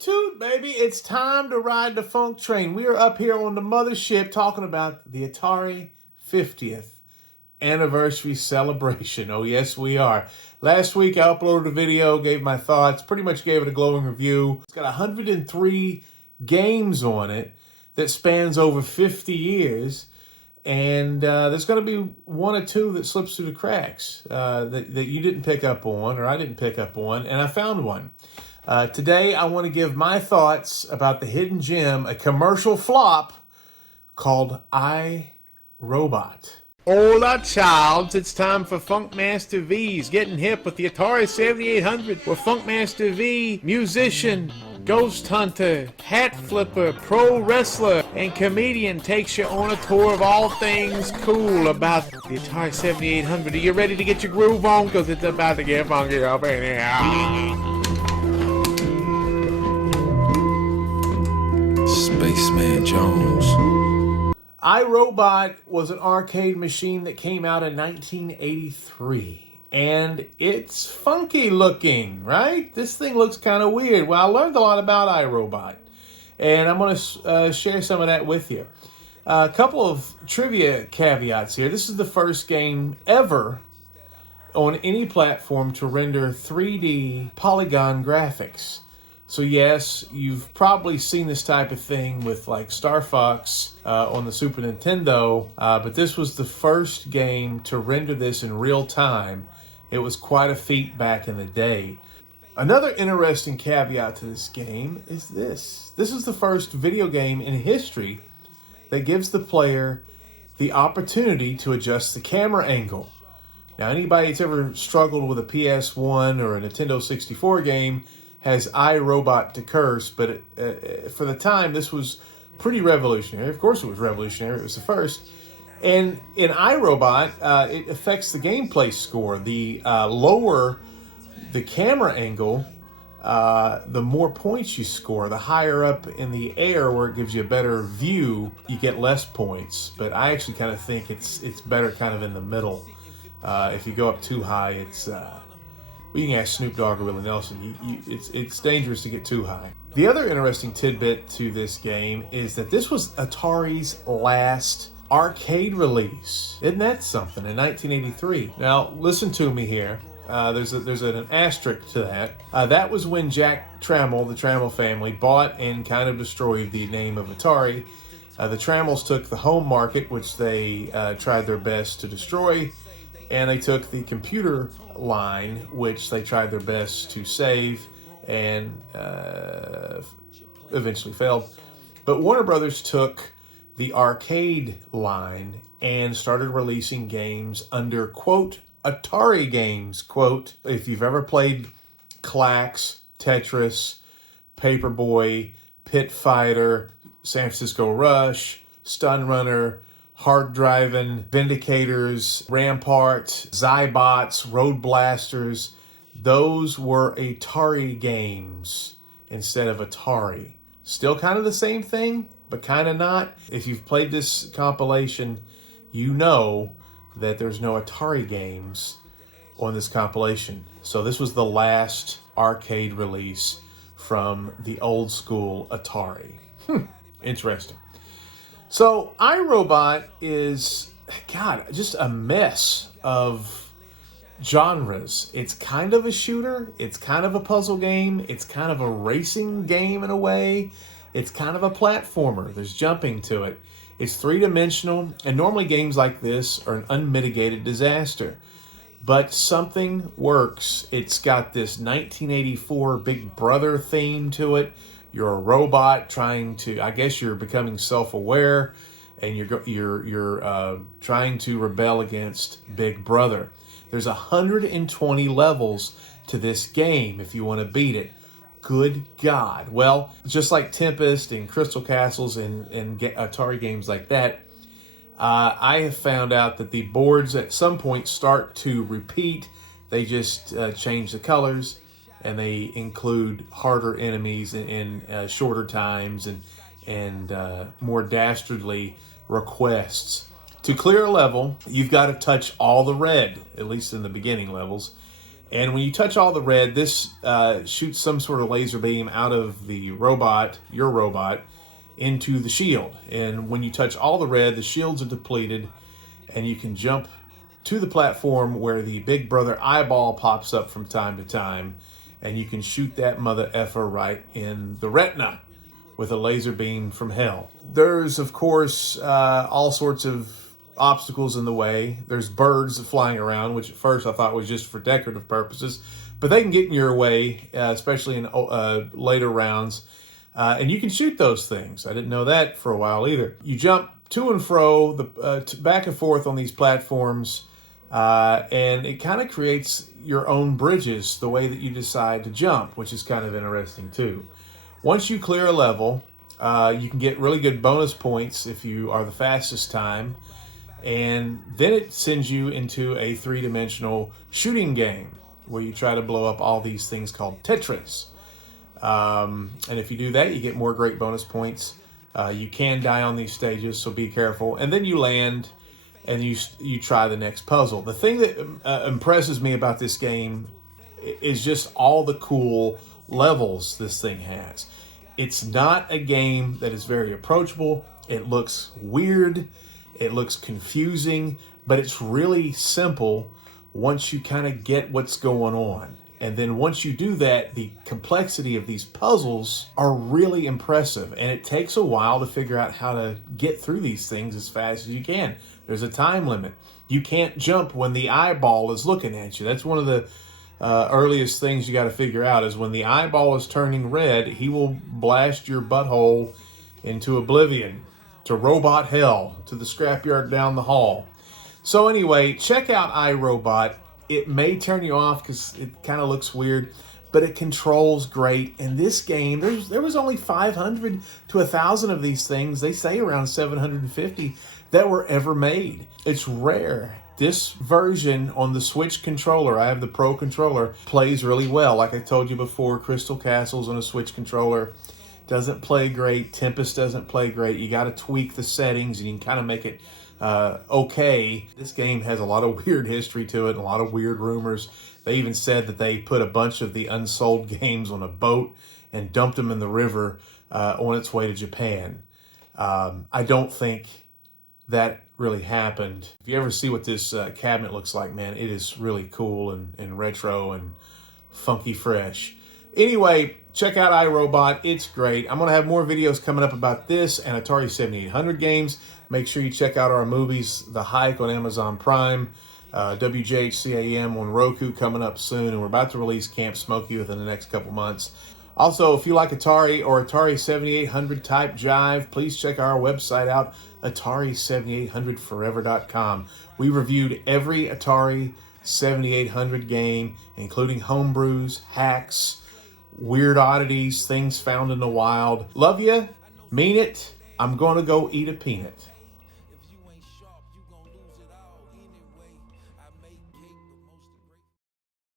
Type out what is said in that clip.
toot, baby. It's time to ride the funk train. We are up here on the Mothership talking about the Atari 50th anniversary celebration. Oh, yes, we are. Last week, I uploaded a video, gave my thoughts, pretty much gave it a glowing review. It's got 103 games on it that spans over 50 years. And there's going to be one or two that slips through the cracks that you didn't pick up on, or I didn't pick up on, and I found one. Today, I want to give my thoughts about the hidden gem, a commercial flop called iRobot. Hola, childs. It's time for Funkmaster V's Getting Hip with the Atari 7800, where Funkmaster V, musician, ghost hunter, hat flipper, pro wrestler, and comedian takes you on a tour of all things cool about the Atari 7800. Are you ready to get your groove on? Because it's about to get funky up in here. Spaceman Jones. iRobot was an arcade machine that came out in 1983. And it's funky looking, right? This thing looks kind of weird. Well, I learned a lot about iRobot. And I'm going to share some of that with you. A couple of trivia caveats here. This is the first game ever on any platform to render 3D polygon graphics. So yes, you've probably seen this type of thing with like Star Fox on the Super Nintendo, but this was the first game to render this in real time. It was quite a feat back in the day. Another interesting caveat to this game is this. This is the first video game in history that gives the player the opportunity to adjust the camera angle. Now, anybody that's ever struggled with a PS1 or a Nintendo 64 game has iRobot to curse, but for the time, this was pretty revolutionary. Of course it was revolutionary. It was the first. And in iRobot, it affects the gameplay score. The lower the camera angle, the more points you score. The higher up in the air where it gives you a better view, you get less points. But I actually kind of think it's better kind of in the middle. If you go up too high, it's... Well, you can ask Snoop Dogg or Willie Nelson. It's dangerous to get too high. The other interesting tidbit to this game is that this was Atari's last arcade release. Isn't that something? In 1983. Now, listen to me here. There's an asterisk to that. That was when Jack Trammell, the Trammell family, bought and kind of destroyed the name of Atari. The Trammells took the home market, which they tried their best to destroy, and they took the computer line, which they tried their best to save and eventually failed. But Warner Brothers took the arcade line and started releasing games under, quote, Atari games, quote. If you've ever played Clax, Tetris, Paperboy, Pit Fighter, San Francisco Rush, Stun Runner, Hard Driving, Vindicators, Rampart, Zybots, Road Blasters, those were Atari games instead of Atari. Still kind of the same thing, but kind of not. If you've played this compilation, you know that there's no Atari games on this compilation. So this was the last arcade release from the old school Atari. Interesting. So iRobot is, God, just a mess of genres. It's kind of a shooter. It's kind of a puzzle game. It's kind of a racing game in a way. It's kind of a platformer. There's jumping to it. It's three-dimensional, and normally games like this are an unmitigated disaster. But something works. It's got this 1984 Big Brother theme to it. You're a robot trying to, I guess you're becoming self-aware, and you're trying to rebel against Big Brother. There's 120 levels to this game if you want to beat it. Good God. Well, just like Tempest and Crystal Castles and Atari games like that, I have found out that the boards at some point start to repeat. They just change the colors, and they include harder enemies in shorter times and more dastardly requests. To clear a level, you've got to touch all the red, at least in the beginning levels, And when you touch all the red, this shoots some sort of laser beam out of the robot, your robot, into the shield. And when you touch all the red, the shields are depleted, and you can jump to the platform where the Big Brother eyeball pops up from time to time, and you can shoot that mother effer right in the retina with a laser beam from hell. There's, of course, all sorts of obstacles in the way. There's birds flying around, which at first I thought was just for decorative purposes, but they can get in your way, especially in later rounds. And you can shoot those things. I didn't know that for a while either. You jump to and fro, back and forth on these platforms, and it kind of creates your own bridges the way that you decide to jump, which is kind of interesting too. Once you clear a level, you can get really good bonus points if you are the fastest time, and then it sends you into a three-dimensional shooting game where you try to blow up all these things called Tetris. And if you do that, you get more great bonus points. You can die on these stages, so be careful. And then you land, and you try the next puzzle. The thing that impresses me about this game is just all the cool levels this thing has. It's not a game that is very approachable. It looks weird. It looks confusing, but it's really simple once you kind of get what's going on. And then once you do that, the complexity of these puzzles are really impressive. And it takes a while to figure out how to get through these things as fast as you can. There's a time limit. You can't jump when the eyeball is looking at you. That's one of the earliest things you got to figure out is when the eyeball is turning red, he will blast your butthole into oblivion, to robot hell, to the scrapyard down the hall. So anyway, check out iRobot. It may turn you off because it kind of looks weird, but it controls great. And this game, there was only 500 to 1,000 of these things. They say around 750 that were ever made. It's rare. This version on the Switch controller, I have the Pro controller, plays really well. Like I told you before, Crystal Castles on a Switch controller doesn't play great. Tempest doesn't play great. You got to tweak the settings and you can kind of make it okay. This game has a lot of weird history to it, and a lot of weird rumors. They even said that they put a bunch of the unsold games on a boat and dumped them in the river on its way to Japan. I don't think that really happened. If you ever see what this cabinet looks like, man, it is really cool and retro and funky fresh. Anyway, check out iRobot. It's great. I'm going to have more videos coming up about this and Atari 7800 games. Make sure you check out our movies, The Hike on Amazon Prime, WJHCAM on Roku coming up soon, and we're about to release Camp Smokey within the next couple months. Also, if you like Atari or Atari 7800 type jive, please check our website out, Atari7800forever.com. We reviewed every Atari 7800 game, including homebrews, hacks, weird oddities, things found in the wild. Love you. Mean it. I'm going to go eat a peanut.